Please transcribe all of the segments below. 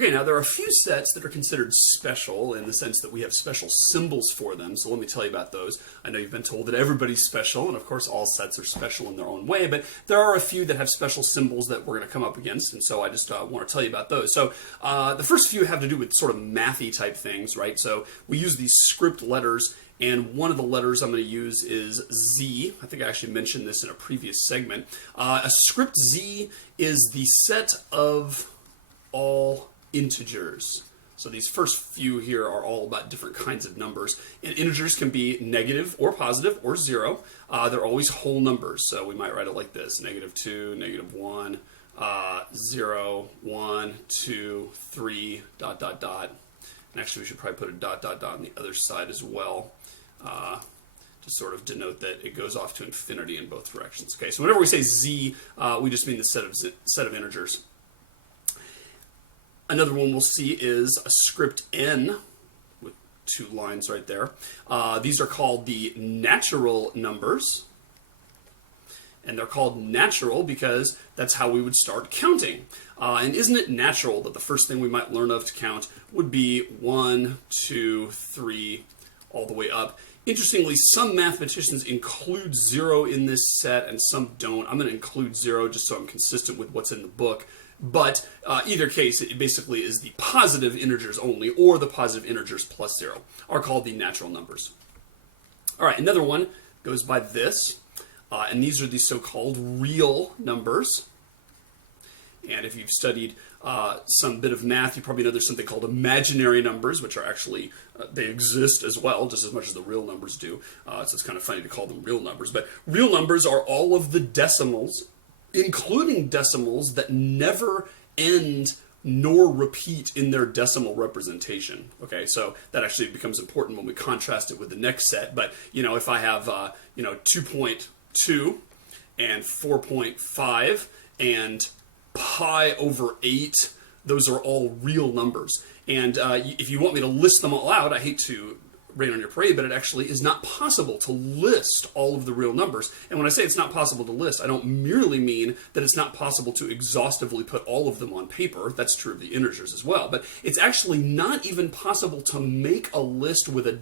Okay, now there are a few sets that are considered special in the sense that we have special symbols for them, so let me tell you about those. I know you've been told that everybody's special, and of course all sets are special in their own way, but there are a few that have special symbols that we're going to come up against, and so I just want to tell you about those. So the first few have to do with sort of mathy type things, right? So we use these script letters, and one of the letters I'm going to use is Z. I think I actually mentioned this in a previous segment. A script Z is the set of all integers. So these first few here are all about different kinds of numbers. And integers can be negative or positive or zero. They're always whole numbers. So we might write it like this: -2, -1, 0, 1, 2, 3, ... And actually we should probably put a ... on the other side as well, to sort of denote that it goes off to infinity in both directions. Okay, so whenever we say Z, we just mean the set of integers. Another one we'll see is a script N, with 2 lines right there. These are called the natural numbers. And they're called natural because that's how we would start counting. And isn't it natural that the first thing we might learn of to count would be 1, 2, 3, all the way up? Interestingly, some mathematicians include 0 in this set and some don't. I'm going to include 0 just so I'm consistent with what's in the book. But either case, it basically is the positive integers only, or the positive integers plus 0, are called the natural numbers. All right, another one goes by this, and these are the so-called real numbers. And if you've studied some bit of math, you probably know there's something called imaginary numbers, which are actually, they exist as well, just as much as the real numbers do. So it's kind of funny to call them real numbers. But real numbers are all of the decimals, including decimals that never end nor repeat in their decimal representation. Okay, so that actually becomes important when we contrast it with the next set. But, you know, if I have, 2.2 and 4.5 and pi over 8, those are all real numbers. And if you want me to list them all out, I hate to rain on your parade, but it actually is not possible to list all of the real numbers. And when I say it's not possible to list, I don't merely mean that it's not possible to exhaustively put all of them on paper. That's true of the integers as well. But it's actually not even possible to make a list with a ...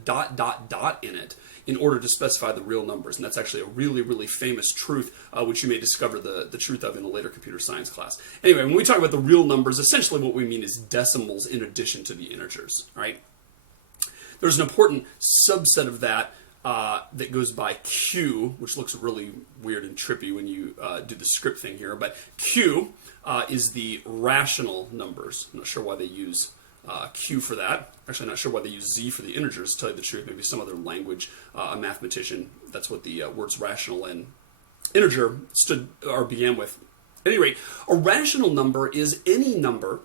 in it in order to specify the real numbers. And that's actually a really, really famous truth, which you may discover the truth of in a later computer science class. Anyway, when we talk about the real numbers, essentially what we mean is decimals in addition to the integers, right? There's an important subset of that that goes by Q, which looks really weird and trippy when you do the script thing here. But Q is the rational numbers. I'm not sure why they use Q for that. Actually, I'm not sure why they use Z for the integers, to tell you the truth. Maybe some other language, a mathematician, that's what the words rational and integer began with. At any rate, a rational number is any number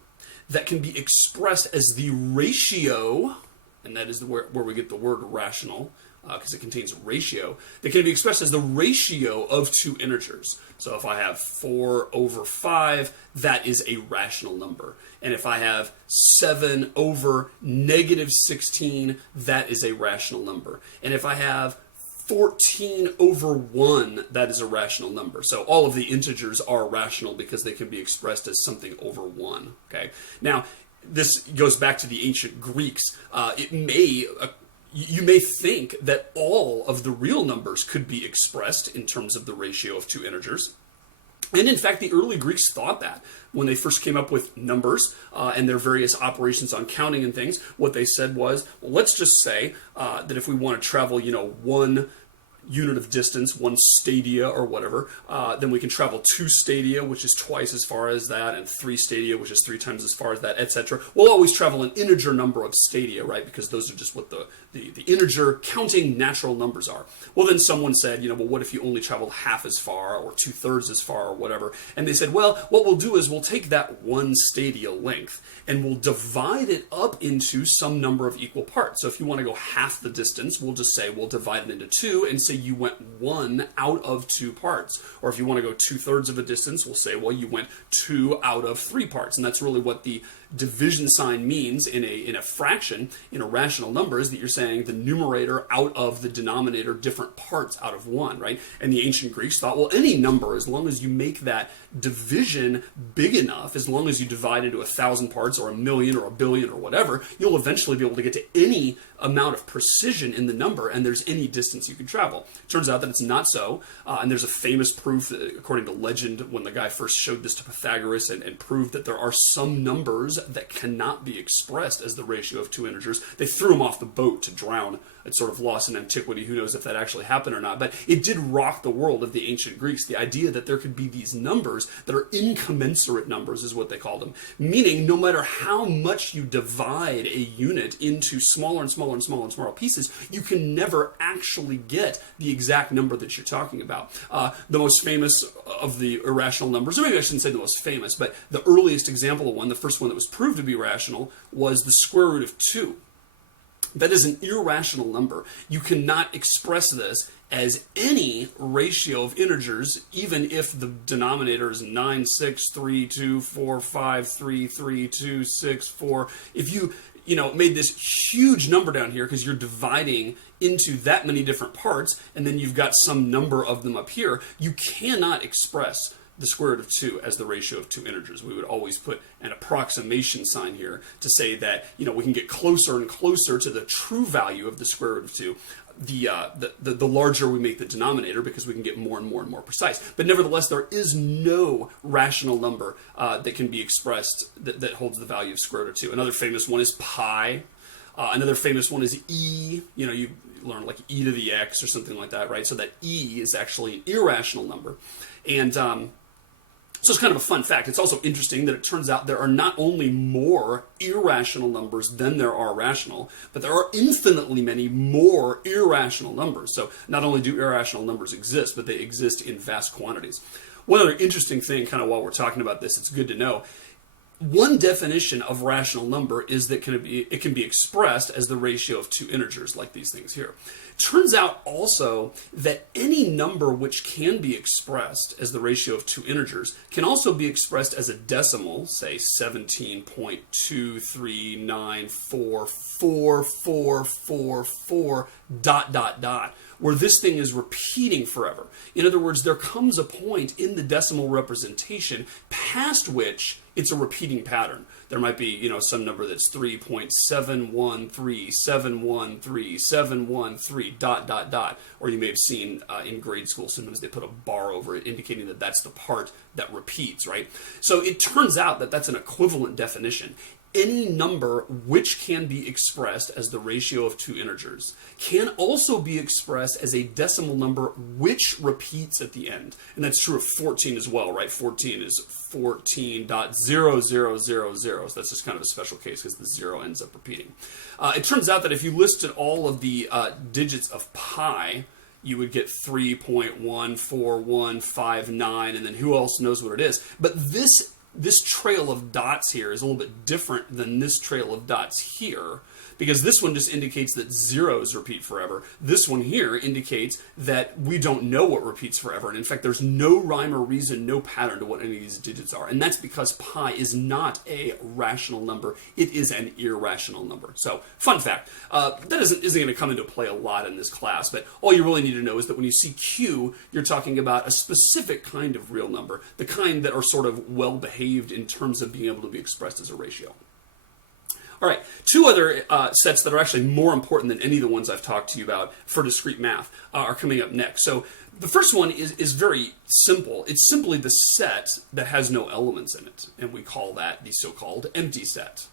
that can be expressed as the ratio, and that is where we get the word rational, because it contains ratio, that can be expressed as the ratio of 2 integers. So if I have 4 over 5, that is a rational number. And if I have 7 over -16, that is a rational number. And if I have 14 over 1, that is a rational number. So all of the integers are rational because they can be expressed as something over 1. Okay. Now, this goes back to the ancient Greeks. You may think that all of the real numbers could be expressed in terms of the ratio of 2 integers. And in fact, the early Greeks thought that when they first came up with numbers and their various operations on counting and things. What they said was, well, let's just say that if we want to travel, 1 unit of distance, 1 stadia or whatever, then we can travel 2 stadia, which is twice as far as that, and 3 stadia, which is 3 times as far as that, etc. We'll always travel an integer number of stadia, right? Because those are just what the integer counting natural numbers are. Well, then someone said, well, what if you only traveled half as far or 2/3 as far or whatever? And they said, well, what we'll do is we'll take that 1 stadia length and we'll divide it up into some number of equal parts. So if you want to go half the distance, we'll just say we'll divide it into 2 and say say you went 1 out of 2 parts. Or if you want to go 2/3 of a distance, we'll say, well, you went 2 out of 3 parts. And that's really what the division sign means in a fraction, in a rational number, is that you're saying the numerator out of the denominator, different parts out of 1, right? And the ancient Greeks thought, well, any number, as long as you make that division big enough, as long as you divide into 1,000 parts or 1,000,000 or 1,000,000,000 or whatever, you'll eventually be able to get to any amount of precision in the number, and there's any distance you can travel. Turns out that it's not so, and there's a famous proof that, according to legend, when the guy first showed this to Pythagoras and proved that there are some numbers that cannot be expressed as the ratio of 2 integers, they threw him off the boat to drown. It's sort of lost in antiquity. Who knows if that actually happened or not, but it did rock the world of the ancient Greeks. The idea that there could be these numbers that are incommensurate numbers is what they called them, meaning no matter how much you divide a unit into smaller and smaller and smaller and smaller pieces, you can never actually get the exact number that you're talking about. The most famous of the irrational numbers, or maybe I shouldn't say the most famous, but the earliest example of one, the first one that was proved to be rational, was the square root of 2. That is an irrational number. You cannot express this as any ratio of integers, even if the denominator is 9, 6, 3, 2, 4, 5, 3, 3, 2, 6, 4. If you made this huge number down here because you're dividing into that many different parts, and then you've got some number of them up here, you cannot express the square root of 2 as the ratio of 2 integers. We would always put an approximation sign here to say that we can get closer and closer to the true value of the square root of 2. The larger we make the denominator, because we can get more and more and more precise. But nevertheless, there is no rational number that can be expressed that holds the value of square root of 2. Another famous one is pi. Another famous one is e. You learn like e to the x or something like that, right? So that e is actually an irrational number. And so it's kind of a fun fact. It's also interesting that it turns out there are not only more irrational numbers than there are rational, but there are infinitely many more irrational numbers. So not only do irrational numbers exist, but they exist in vast quantities. One other interesting thing, kind of while we're talking about this, it's good to know. One definition of rational number is that it can be expressed as the ratio of 2 integers, like these things here. Turns out also that any number which can be expressed as the ratio of 2 integers can also be expressed as a decimal, say 17.2394444, ... where this thing is repeating forever. In other words, there comes a point in the decimal representation past which it's a repeating pattern. There might be, some number that's 3.713713713713 ... Or you may have seen in grade school, sometimes they put a bar over it, indicating that that's the part that repeats, right? So it turns out that that's an equivalent definition. Any number which can be expressed as the ratio of 2 integers can also be expressed as a decimal number which repeats at the end. And that's true of 14 as well, right? 14 is 14.0000. So that's just kind of a special case because the 0 ends up repeating. It turns out that if you listed all of the digits of pi, you would get 3.14159, and then who else knows what it is. But this trail of dots here is a little bit different than this trail of dots here, because this one just indicates that zeros repeat forever. This one here indicates that we don't know what repeats forever, and in fact there's no rhyme or reason, no pattern to what any of these digits are, and that's because pi is not a rational number, it is an irrational number. So, fun fact. That isn't going to come into play a lot in this class, but all you really need to know is that when you see q, you're talking about a specific kind of real number, the kind that are sort of well-behaved in terms of being able to be expressed as a ratio. All right, 2 other sets that are actually more important than any of the ones I've talked to you about for discrete math are coming up next. So the first one is very simple. It's simply the set that has no elements in it, and we call that the so-called empty set.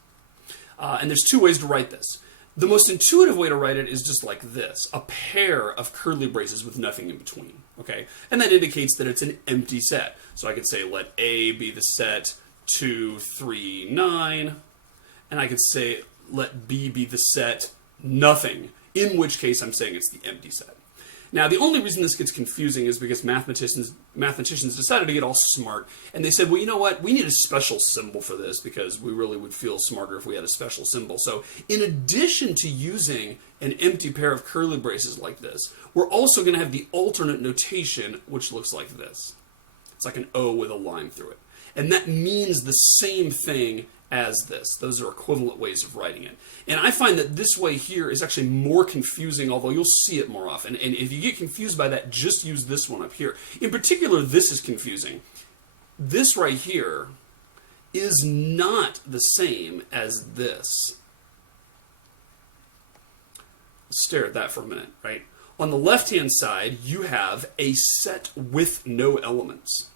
And there's 2 ways to write this. The most intuitive way to write it is just like this, a pair of curly braces with nothing in between, okay? And that indicates that it's an empty set. So I could say let A be the set 2, 3, 9, and I could say let B be the set nothing, in which case I'm saying it's the empty set. Now, the only reason this gets confusing is because mathematicians decided to get all smart, and they said, well, you know what? We need a special symbol for this because we really would feel smarter if we had a special symbol. So in addition to using an empty pair of curly braces like this, we're also going to have the alternate notation, which looks like this. It's like an O with a line through it. And that means the same thing as this. Those are equivalent ways of writing it. And I find that this way here is actually more confusing, although you'll see it more often. And if you get confused by that, just use this one up here. In particular, this is confusing. This right here is not the same as this. Let's stare at that for a minute, right? On the left-hand side, you have a set with no elements.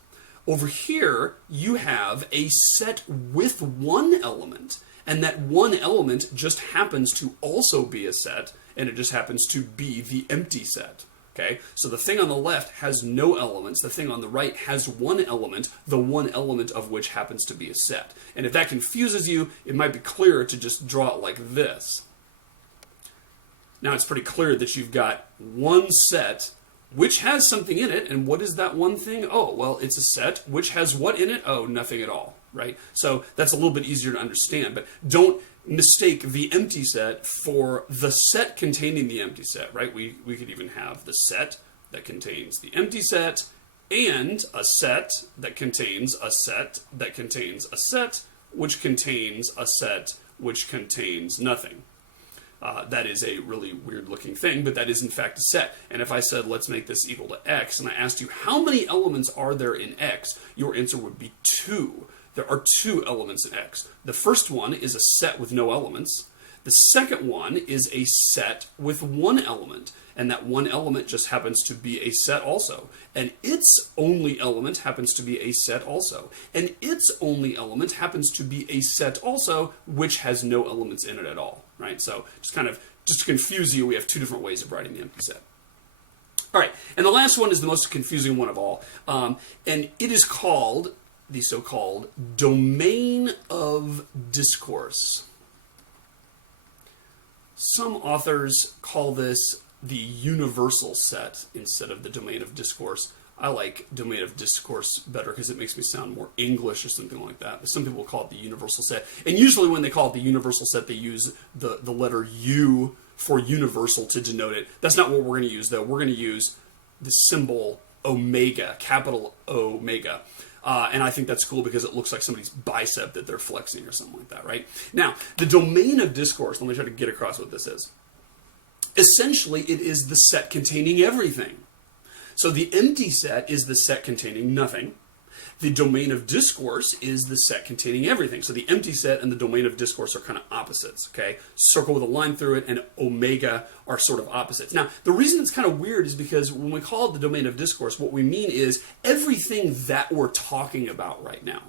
Over here, you have a set with one element, and that one element just happens to also be a set, and it just happens to be the empty set. Okay, so the thing on the left has no elements, the thing on the right has one element, the one element of which happens to be a set. And if that confuses you, it might be clearer to just draw it like this. Now it's pretty clear that you've got one set which has something in it, and what is that one thing? Oh, well, it's a set which has what in it? Oh, nothing at all, right? So that's a little bit easier to understand, but don't mistake the empty set for the set containing the empty set, right? We could even have the set that contains the empty set and a set that contains a set that contains a set which contains a set which contains nothing. That is a really weird looking thing, but that is in fact a set. And if I said, let's make this equal to x, and I asked you, how many elements are there in x? Your answer would be 2. There are 2 elements in x. The first one is a set with no elements. The second one is a set with one element, and that one element just happens to be a set also. And its only element happens to be a set also. And its only element happens to be a set also, which has no elements in it at all, right? So just to confuse you, we have 2 different ways of writing the empty set. All right, and the last one is the most confusing one of all, and it is called the so-called domain of discourse. Some authors call this the universal set instead of the domain of discourse. I like domain of discourse better because it makes me sound more English or something like that. But some people call it the universal set. And usually when they call it the universal set, they use the letter U for universal to denote it. That's not what we're going to use, though. We're going to use the symbol omega, capital omega. And I think that's cool because it looks like somebody's bicep that they're flexing or something like that, right? Now, the domain of discourse, let me try to get across what this is. Essentially, it is the set containing everything. So the empty set is the set containing nothing. The domain of discourse is the set containing everything. So the empty set and the domain of discourse are kind of opposites, okay? Circle with a line through it and omega are sort of opposites. Now, the reason it's kind of weird is because when we call it the domain of discourse, what we mean is everything that we're talking about right now.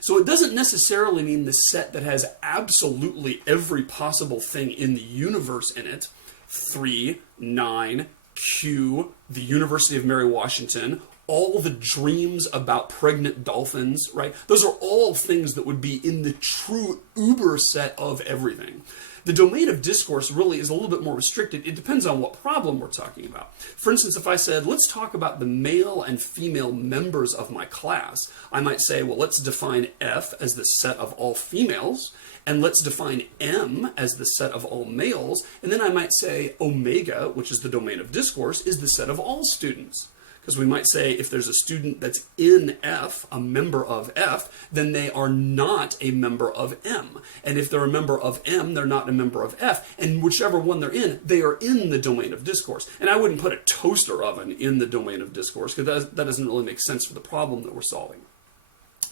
So it doesn't necessarily mean the set that has absolutely every possible thing in the universe in it. 3, 9, Q, the University of Mary Washington, all the dreams about pregnant dolphins, right? Those are all things that would be in the true uber set of everything. The domain of discourse really is a little bit more restricted. It depends on what problem we're talking about. For instance, if I said, let's talk about the male and female members of my class, I might say, well, let's define F as the set of all females, and let's define M as the set of all males, and then I might say omega, which is the domain of discourse, is the set of all students. Because we might say if there's a student that's in F, a member of F, then they are not a member of M. And if they're a member of M, they're not a member of F. And whichever one they're in, they are in the domain of discourse. And I wouldn't put a toaster oven in the domain of discourse because that doesn't really make sense for the problem that we're solving.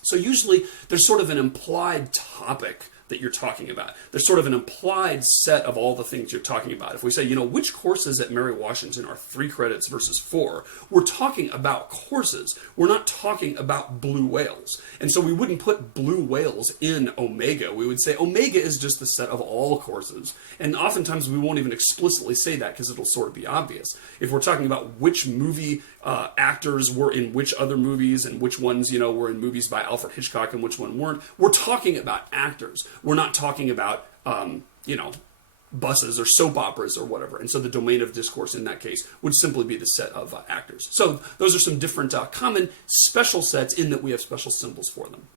So usually there's sort of an implied topic that you're talking about. There's sort of an implied set of all the things you're talking about. If we say, which courses at Mary Washington are 3 credits versus 4, we're talking about courses. We're not talking about blue whales. And so we wouldn't put blue whales in omega. We would say omega is just the set of all courses. And oftentimes we won't even explicitly say that because it'll sort of be obvious. If we're talking about which movie actors were in which other movies and which ones, were in movies by Alfred Hitchcock and which one weren't, we're talking about actors. We're not talking about, buses or soap operas or whatever. And so the domain of discourse in that case would simply be the set of actors. So those are some different common special sets in that we have special symbols for them.